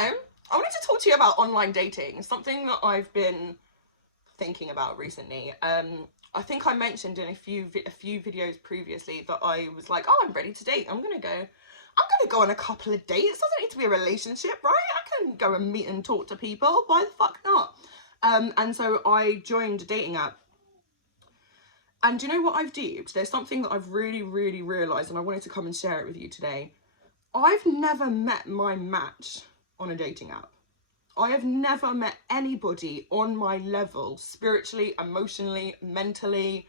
I wanted to talk to you about online dating, something that I've been thinking about recently. I think I mentioned in a few videos previously that I was like, oh, I'm ready to date. I'm gonna go on a couple of dates. It doesn't need to be a relationship, right? I can go and meet and talk to people. Why the fuck not? And so I joined a dating app. And do you know what I've duped? There's something that I've really realised, and I wanted to come and share it with you today. I've never met my match on a dating app. I have never met anybody on my level, spiritually, emotionally, mentally,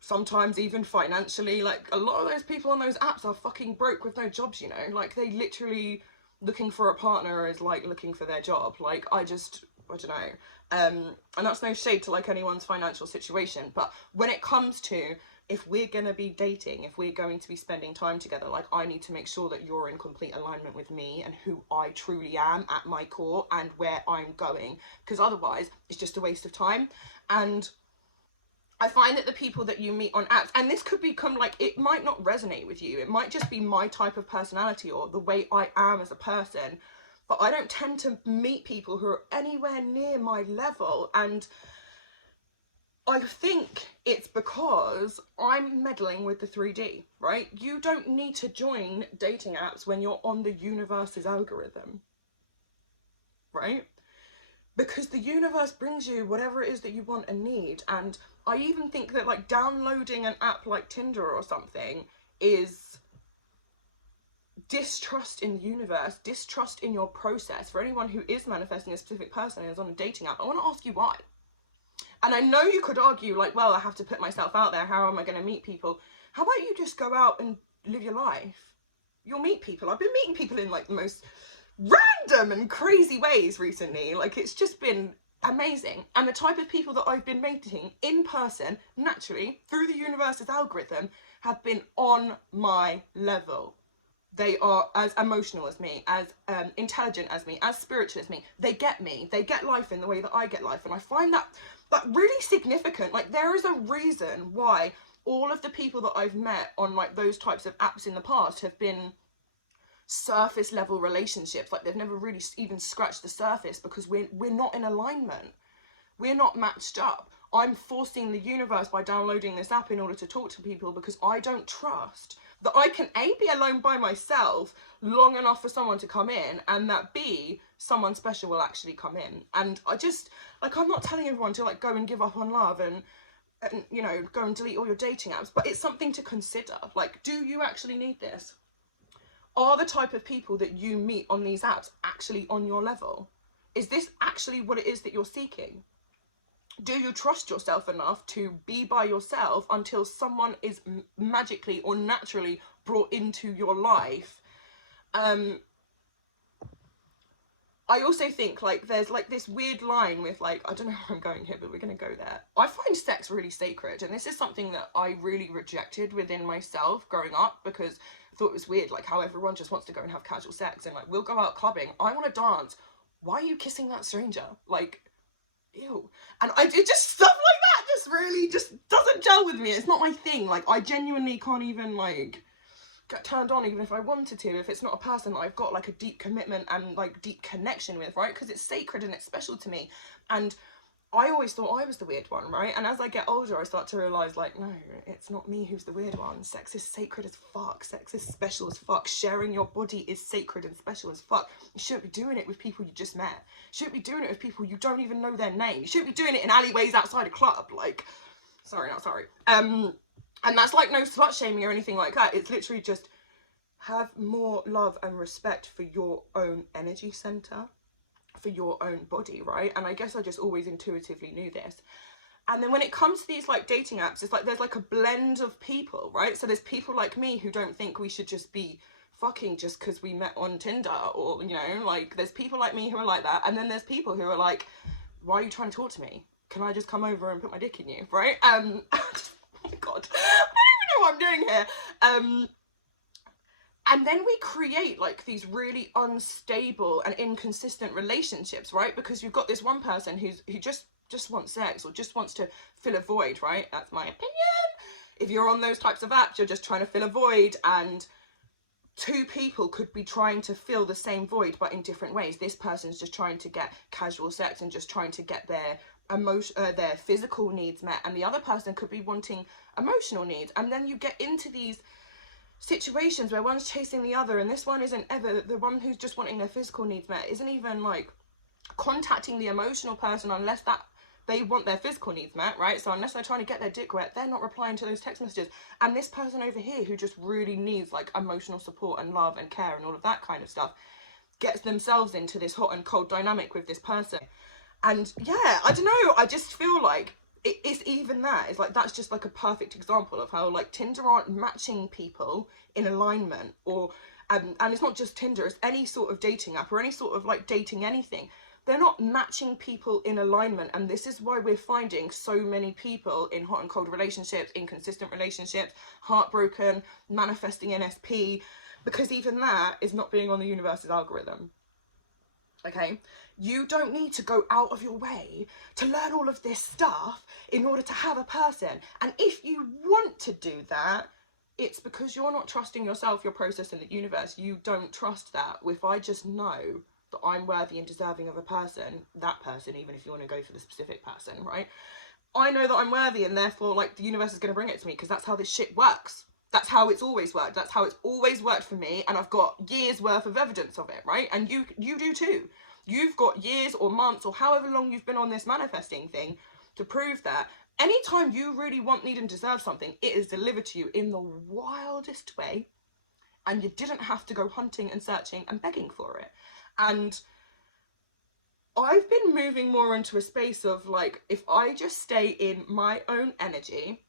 sometimes even financially. Like, a lot of those people on those apps are fucking broke with no jobs, you know? Like, they literally, looking for a partner is like looking for their job. Like, I don't know. And that's no shade to like anyone's financial situation, but when it comes to, if we're going to be dating, if we're going to be spending time together, like, I need to make sure that you're in complete alignment with me and who I truly am at my core and where I'm going, because otherwise it's just a waste of time. And I find that the people that you meet on apps, and this could become like, it might not resonate with you, it might just be my type of personality or the way I am as a person, but I don't tend to meet people who are anywhere near my level. And I think it's because I'm meddling with the 3D, right? You don't need to join dating apps when you're on the universe's algorithm, right? Because the universe brings you whatever it is that you want and need. And I even think that like downloading an app like Tinder or something is distrust in the universe, distrust in your process. For anyone who is manifesting a specific person and is on a dating app, I want to ask you why. And I know you could argue like, well, I have to put myself out there. How am I going to meet people? How about you just go out and live your life? You'll meet people. I've been meeting people in like the most random and crazy ways recently. Like, it's just been amazing. And the type of people that I've been meeting in person, naturally, through the universe's algorithm, have been on my level. They are as emotional as me, as intelligent as me, as spiritual as me. They get me. They get life in the way that I get life. And I find that really significant. Like, there is a reason why all of the people that I've met on like those types of apps in the past have been surface level relationships. Like, they've never really even scratched the surface, because we're not in alignment. We're not matched up. I'm forcing the universe by downloading this app in order to talk to people, because I don't trust that I can A, be alone by myself long enough for someone to come in, and that B, someone special will actually come in. And I just, like, I'm not telling everyone to like go and give up on love and you know, go and delete all your dating apps, but it's something to consider. Like, do you actually need this? Are the type of people that you meet on these apps actually on your level? Is this actually what it is that you're seeking? Do you trust yourself enough to be by yourself until someone is magically or naturally brought into your life? I also think like there's like this weird line with like, I don't know where I'm going here, but we're going to go there. I find sex really sacred, and this is something that I really rejected within myself growing up, because I thought it was weird, like how everyone just wants to go and have casual sex and like, we'll go out clubbing. I want to dance. Why are you kissing that stranger? Like, ew. And it just, stuff like that just really just doesn't gel with me. It's not my thing. Like, I genuinely can't even like get turned on even if I wanted to, if it's not a person that I've got like a deep commitment and like deep connection with, right? Because it's sacred and it's special to me. And I always thought I was the weird one, right? And as I get older, I start to realise, like, no, it's not me who's the weird one. Sex is sacred as fuck. Sex is special as fuck. Sharing your body is sacred and special as fuck. You shouldn't be doing it with people you just met. You shouldn't be doing it with people you don't even know their name. You shouldn't be doing it in alleyways outside a club. Like, not sorry. And that's like no slut shaming or anything like that. It's literally just have more love and respect for your own energy center, for your own body, right? And I guess I just always intuitively knew this. And then when it comes to these like dating apps, it's like there's like a blend of people, right? So there's people like me who don't think we should just be fucking just because we met on Tinder, or, you know, like there's people like me who are like that. And then there's people who are like, why are you trying to talk to me? Can I just come over and put my dick in you, right? Oh my god, I don't even know what I'm doing here. And then we create like these really unstable and inconsistent relationships, right? Because you've got this one person who just wants sex, or just wants to fill a void, right? That's my opinion. If you're on those types of apps, you're just trying to fill a void, and two people could be trying to fill the same void, but in different ways. This person's just trying to get casual sex and just trying to get their their physical needs met, and the other person could be wanting emotional needs. And then you get into these situations where one's chasing the other, and this one isn't ever, the one who's just wanting their physical needs met isn't even like contacting the emotional person unless that they want their physical needs met, right? So unless they're trying to get their dick wet, they're not replying to those text messages. And this person over here who just really needs like emotional support and love and care and all of that kind of stuff gets themselves into this hot and cold dynamic with this person. And yeah, I don't know, I just feel like it's even that. It's like, that's just like a perfect example of how like Tinder aren't matching people in alignment, or and it's not just Tinder, it's any sort of dating app or any sort of like dating anything. They're not matching people in alignment, and this is why we're finding so many people in hot and cold relationships, inconsistent relationships, heartbroken, manifesting NSP, because even that is not being on the universe's algorithm. Okay, you don't need to go out of your way to learn all of this stuff in order to have a person. And if you want to do that, it's because you're not trusting yourself, your process, and the universe. You don't trust that. If I just know that I'm worthy and deserving of a person, that person, even if you want to go for the specific person, right? I know that I'm worthy, and therefore like the universe is going to bring it to me, because that's how this shit works. That's how it's always worked. That's how it's always worked for me, and I've got years worth of evidence of it, right? And you do too. You've got years or months or however long you've been on this manifesting thing to prove that. Anytime you really want, need, and deserve something, it is delivered to you in the wildest way, and you didn't have to go hunting and searching and begging for it. And I've been moving more into a space of like, if I just stay in my own energy,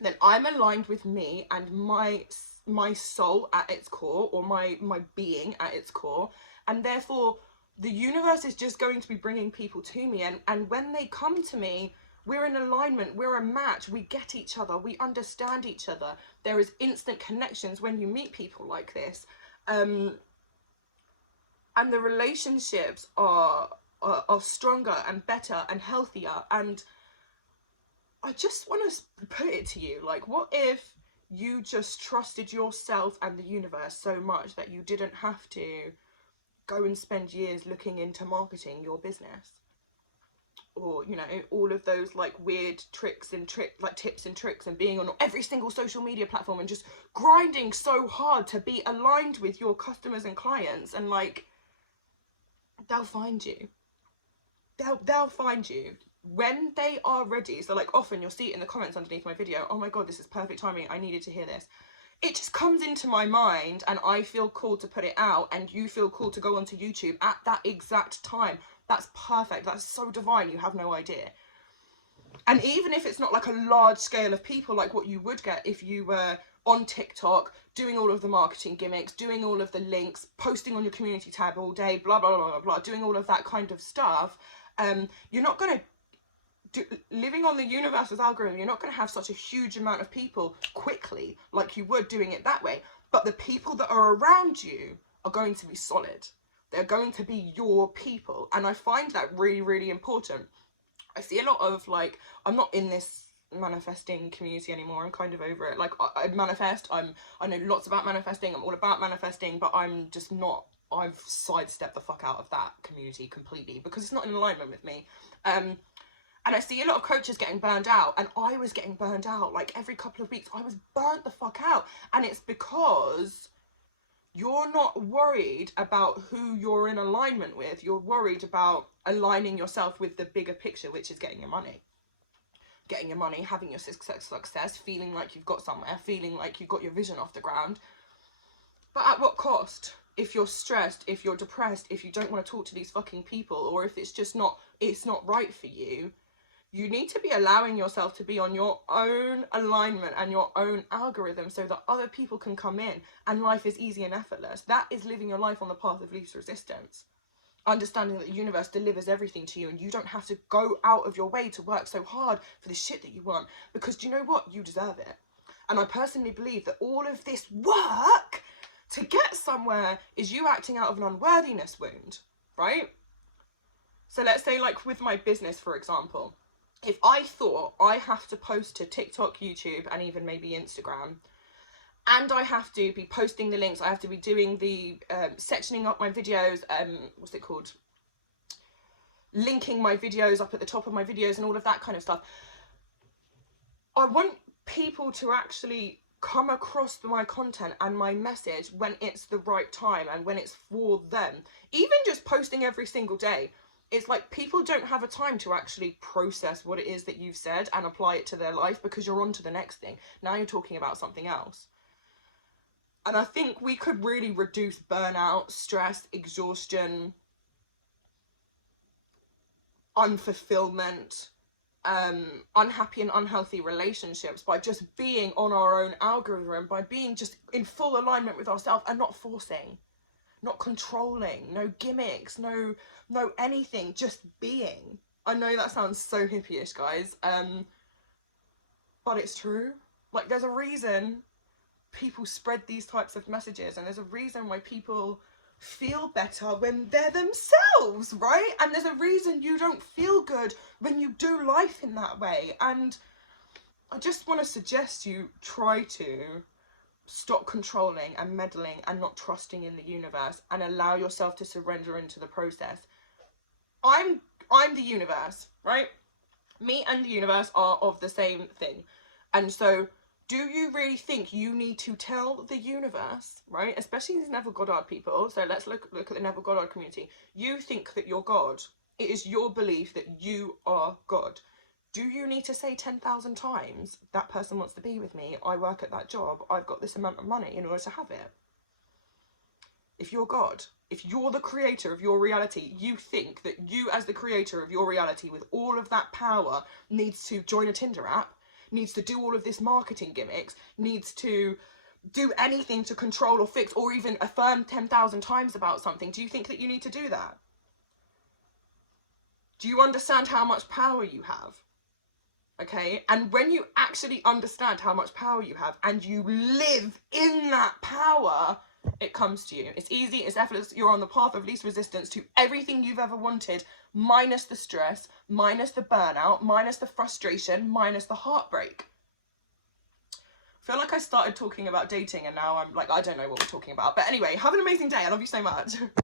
then I'm aligned with me and my soul at its core, or my being at its core, and therefore the universe is just going to be bringing people to me, and when they come to me, we're in alignment, we're a match, we get each other, we understand each other. There is instant connections when you meet people like this, and the relationships are stronger and better and healthier. And I just want to put it to you, like, what if you just trusted yourself and the universe so much that you didn't have to go and spend years looking into marketing your business, or, you know, all of those like weird tricks and tips and tricks, and being on every single social media platform and just grinding so hard to be aligned with your customers and clients, and like, they'll find you. They'll find you when they are ready. So like, often you'll see it in the comments underneath my video, oh my god, this is perfect timing, I needed to hear this. It just comes into my mind, and I feel called to put it out, and you feel called to go onto YouTube at that exact time. That's perfect. That's so divine, you have no idea. And even if it's not like a large scale of people, like what you would get if you were on TikTok doing all of the marketing gimmicks, doing all of the links, posting on your community tab all day, blah blah blah blah blah, doing all of that kind of stuff, you're not going to living on the universe's algorithm, you're not going to have such a huge amount of people quickly like you would doing it that way. But the people that are around you are going to be solid. They're going to be your people. And I find that really, really important. I see a lot of like, I'm not in this manifesting community anymore. I'm kind of over it. Like, I manifest. I know lots about manifesting. I'm all about manifesting, but I'm just not. I've sidestepped the fuck out of that community completely because it's not in alignment with me. And I see a lot of coaches getting burned out, and I was getting burned out like every couple of weeks. I was burnt the fuck out, and it's because you're not worried about who you're in alignment with. You're worried about aligning yourself with the bigger picture, which is getting your money. Getting your money, having your success, feeling like you've got somewhere, feeling like you've got your vision off the ground. But at what cost? If you're stressed, if you're depressed, if you don't want to talk to these fucking people, or if it's just not, it's not right for you, you need to be allowing yourself to be on your own alignment and your own algorithm so that other people can come in and life is easy and effortless. That is living your life on the path of least resistance. Understanding that the universe delivers everything to you, and you don't have to go out of your way to work so hard for the shit that you want, because do you know what? You deserve it. And I personally believe that all of this work to get somewhere is you acting out of an unworthiness wound, right? So let's say like with my business, for example, if I thought I have to post to TikTok, YouTube, and even maybe Instagram and I have to be posting the links, I have to be doing the sectioning up my videos, what's it called, linking my videos up at the top of my videos and all of that kind of stuff. I want people to actually come across my content and my message when it's the right time and when it's for them. Even just posting every single day, it's like people don't have a time to actually process what it is that you've said and apply it to their life, because you're on to the next thing. Now you're talking about something else. And I think we could really reduce burnout, stress, exhaustion, unfulfillment, unhappy and unhealthy relationships by just being on our own algorithm, by being just in full alignment with ourselves and not forcing, not controlling, no gimmicks, no anything, just being. I know that sounds so hippie-ish, guys, but it's true. Like, there's a reason people spread these types of messages, and there's a reason why people feel better when they're themselves, right? And there's a reason you don't feel good when you do life in that way. And I just want to suggest you try to stop controlling and meddling and not trusting in the universe, and allow yourself to surrender into the process. I'm the universe, right? Me and the universe are of the same thing. And so do you really think you need to tell the universe, right? Especially these Neville Goddard people. So let's look at the Neville Goddard community. You think that you're God. It is your belief that you are God. Do you need to say 10,000 times, that person wants to be with me, I work at that job, I've got this amount of money in order to have it? If you're God, if you're the creator of your reality, you think that you as the creator of your reality with all of that power needs to join a Tinder app, needs to do all of this marketing gimmicks, needs to do anything to control or fix or even affirm 10,000 times about something. Do you think that you need to do that? Do you understand how much power you have? Okay, and when you actually understand how much power you have and you live in that power, it comes to you. It's easy, it's effortless, you're on the path of least resistance to everything you've ever wanted, minus the stress, minus the burnout, minus the frustration, minus the heartbreak. I feel like I started talking about dating and now I'm like, I don't know what we're talking about. But anyway, have an amazing day. I love you so much.